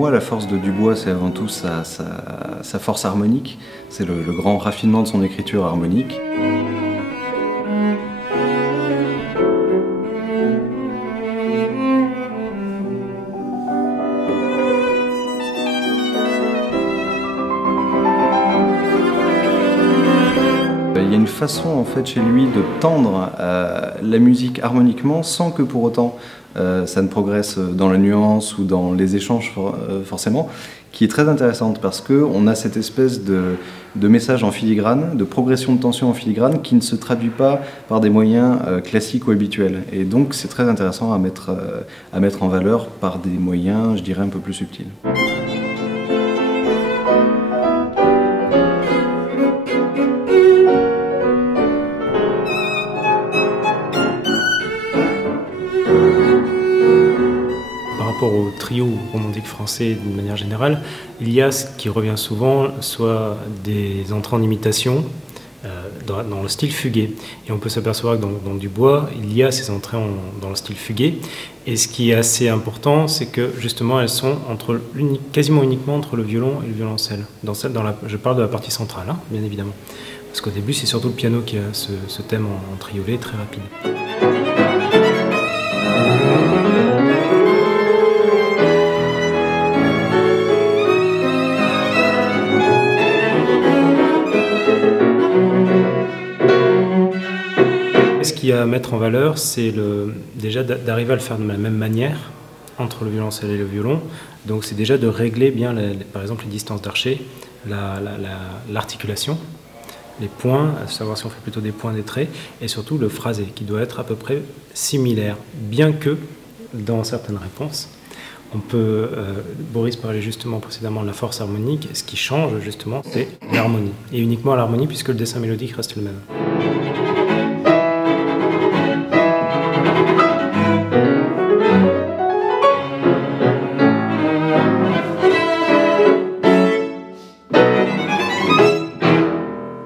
moi, la force de Dubois, c'est avant tout sa force harmonique. C'est le grand raffinement de son écriture harmonique. Il y a une façon en fait chez lui de tendre la musique harmoniquement sans que pour autant ça ne progresse dans la nuance ou dans les échanges forcément, qui est très intéressante parce qu'on a cette espèce de message en filigrane, de progression de tension en filigrane qui ne se traduit pas par des moyens classiques ou habituels. Et donc c'est très intéressant à mettre en valeur par des moyens, je dirais, un peu plus subtils. Par rapport au trio romantique français d'une manière générale, il y a ce qui revient souvent, soit des entrées en imitation dans le style fugué. Et on peut s'apercevoir que dans Dubois, il y a ces entrées dans le style fugué. Et ce qui est assez important, c'est que justement elles sont quasiment uniquement entre le violon et le violoncelle. Je parle de la partie centrale, hein, bien évidemment. Parce qu'au début, c'est surtout le piano qui a ce thème en triolet très rapide. Ce qu'il y a à mettre en valeur, c'est déjà d'arriver à le faire de la même manière entre le violoncelle et le violon. Donc c'est déjà de régler bien, par exemple, les distances d'archet, l'articulation, les points, à savoir si on fait plutôt des points, des traits, et surtout le phrasé, qui doit être à peu près similaire, bien que dans certaines réponses, Boris parlait justement précédemment de la force harmonique, ce qui change justement, c'est l'harmonie, et uniquement l'harmonie puisque le dessin mélodique reste le même.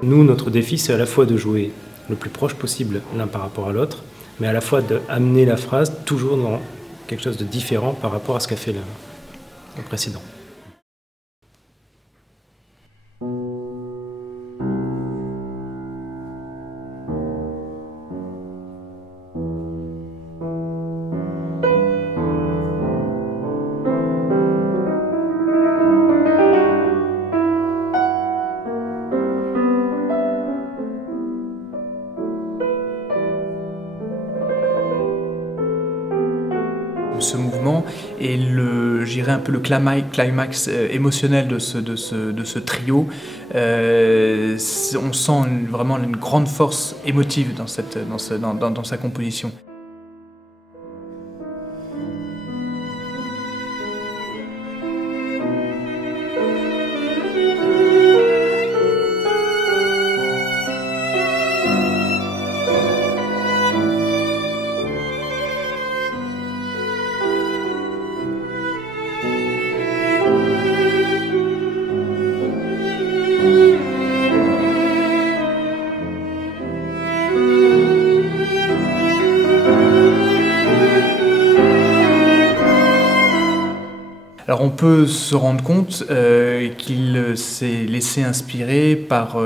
Nous, notre défi, c'est à la fois de jouer le plus proche possible l'un par rapport à l'autre, mais à la fois d'amener la phrase toujours dans quelque chose de différent par rapport à ce qu'a fait le précédent. Ce mouvement et j'irais un peu le climax émotionnel de ce trio. On sent vraiment une grande force émotive dans sa composition. Alors on peut se rendre compte qu'il s'est laissé inspirer par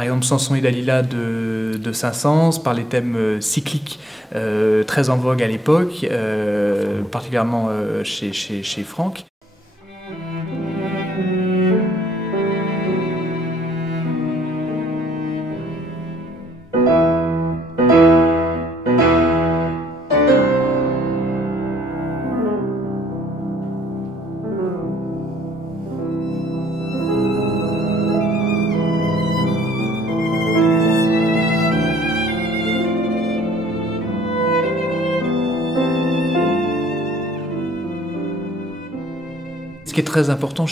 exemple Samson et Dalila de Saint-Saëns, par les thèmes cycliques très en vogue à l'époque, particulièrement chez Franck. Ce qui est très important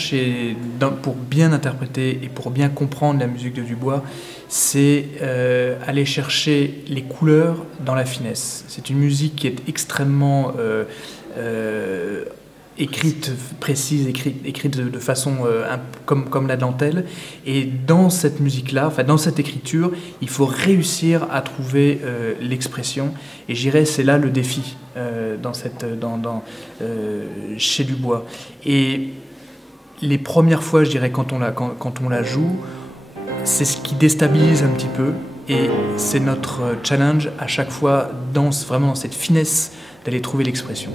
pour bien interpréter et pour bien comprendre la musique de Dubois, c'est aller chercher les couleurs dans la finesse. C'est une musique qui est extrêmement écrite, précise, écrite de façon comme la dentelle. Et dans cette musique-là, enfin dans cette écriture, il faut réussir à trouver l'expression. Et j'irais, c'est là le défi chez Dubois. Et les premières fois, je dirais, quand on la joue, c'est ce qui déstabilise un petit peu. Et c'est notre challenge à chaque fois, vraiment dans cette finesse, d'aller trouver l'expression.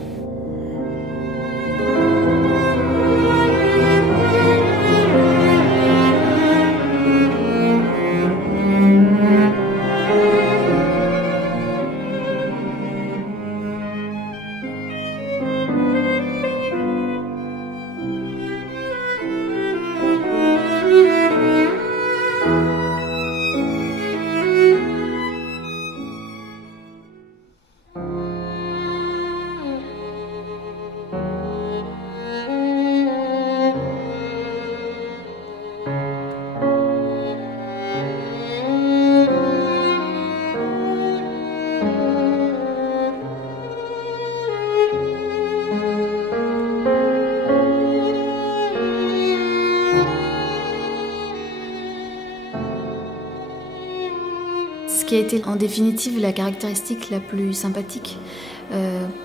Ce qui a été en définitive la caractéristique la plus sympathique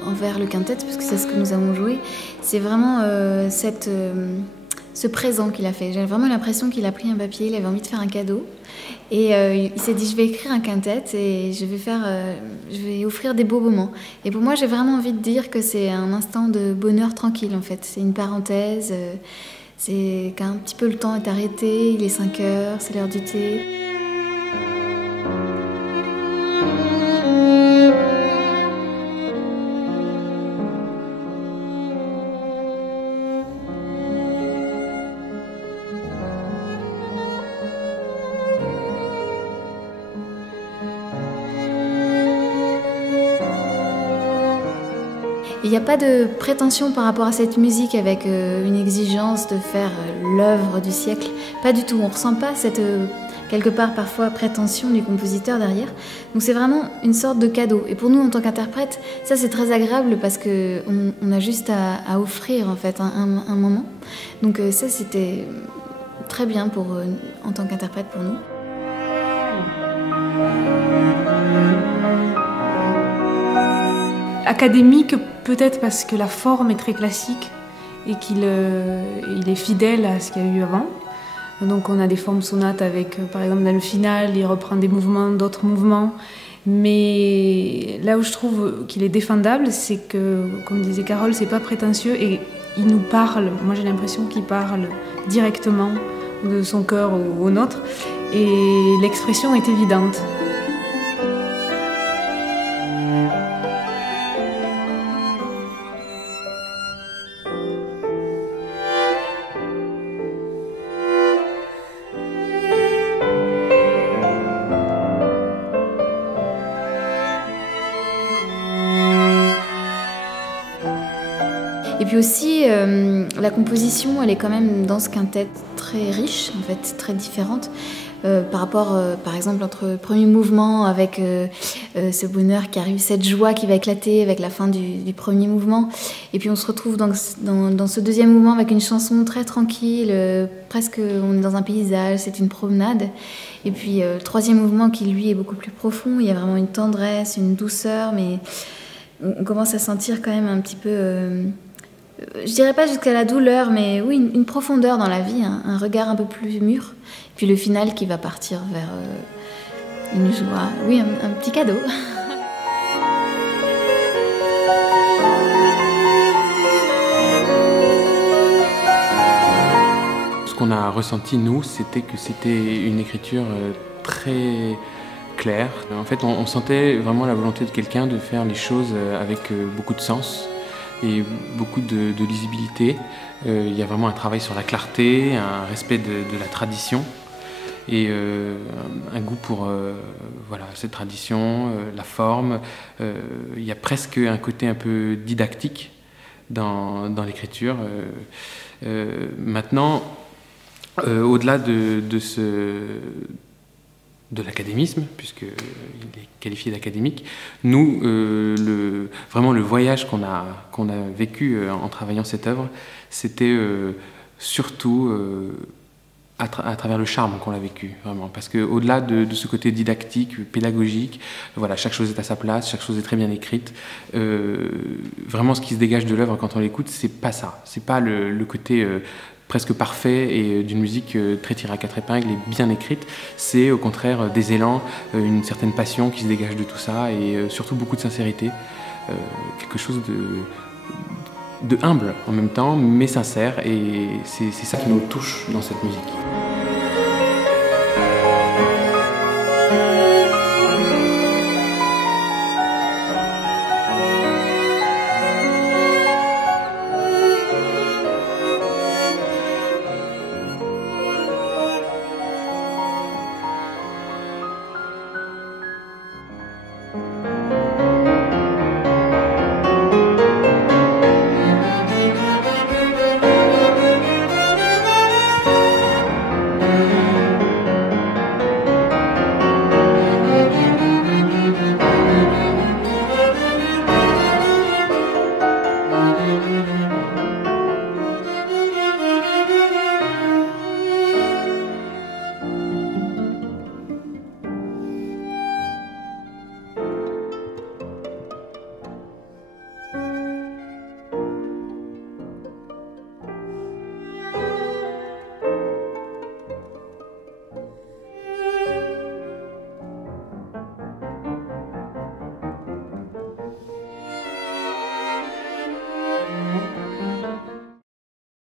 envers le quintet, parce que c'est ce que nous avons joué, c'est vraiment ce présent qu'il a fait. J'ai vraiment l'impression qu'il a pris un papier, il avait envie de faire un cadeau, et il s'est dit je vais écrire un quintet et je vais offrir des beaux moments. Et pour moi j'ai vraiment envie de dire que c'est un instant de bonheur tranquille en fait, c'est une parenthèse, c'est qu'un petit peu le temps est arrêté, il est 5 heures, c'est l'heure du thé. Il n'y a pas de prétention par rapport à cette musique avec une exigence de faire l'œuvre du siècle. Pas du tout. On ne ressent pas cette, quelque part, parfois, prétention du compositeur derrière. Donc c'est vraiment une sorte de cadeau. Et pour nous, en tant qu'interprète, ça c'est très agréable parce qu'on a juste à offrir en fait un moment. Donc ça c'était très bien en tant qu'interprète pour nous. Académique, peut-être parce que la forme est très classique et qu'il est fidèle à ce qu'il y a eu avant. Donc on a des formes sonates avec, par exemple, dans le final, il reprend des mouvements, d'autres mouvements. Mais là où je trouve qu'il est défendable, c'est que, comme disait Carole, c'est pas prétentieux et il nous parle. Moi j'ai l'impression qu'il parle directement de son cœur au nôtre et l'expression est évidente. Et puis aussi, la composition, elle est quand même dans ce quintet très riche, en fait, très différente par rapport, par exemple, entre le premier mouvement avec ce bonheur qui arrive, cette joie qui va éclater avec la fin du premier mouvement. Et puis on se retrouve dans ce deuxième mouvement avec une chanson très tranquille, presque on est dans un paysage, c'est une promenade. Et puis le troisième mouvement qui, lui, est beaucoup plus profond, il y a vraiment une tendresse, une douceur, mais on commence à sentir quand même un petit peu... je dirais pas jusqu'à la douleur, mais oui, une profondeur dans la vie, un regard un peu plus mûr. Et puis le final qui va partir vers une joie, oui, un petit cadeau. Ce qu'on a ressenti, nous, c'était que c'était une écriture très claire. En fait, on sentait vraiment la volonté de quelqu'un de faire les choses avec beaucoup de sens et beaucoup de lisibilité. Il y a vraiment un travail sur la clarté, un respect de la tradition et un goût pour voilà, cette tradition, la forme. Il y a presque un côté un peu didactique dans l'écriture. Maintenant, au-delà de l'académisme, puisqu'il est qualifié d'académique, nous, vraiment le voyage qu'on a vécu en travaillant cette œuvre, c'était surtout à travers le charme qu'on l'a vécu, vraiment. Parce qu'au-delà de ce côté didactique, pédagogique, voilà, chaque chose est à sa place, chaque chose est très bien écrite. Vraiment, ce qui se dégage de l'œuvre quand on l'écoute, c'est pas ça. C'est pas le côté presque parfait et d'une musique très tirée à quatre épingles et bien écrite. C'est au contraire des élans, une certaine passion qui se dégage de tout ça et surtout beaucoup de sincérité. Quelque chose de humble en même temps, mais sincère, et c'est ça qui nous touche dans cette musique.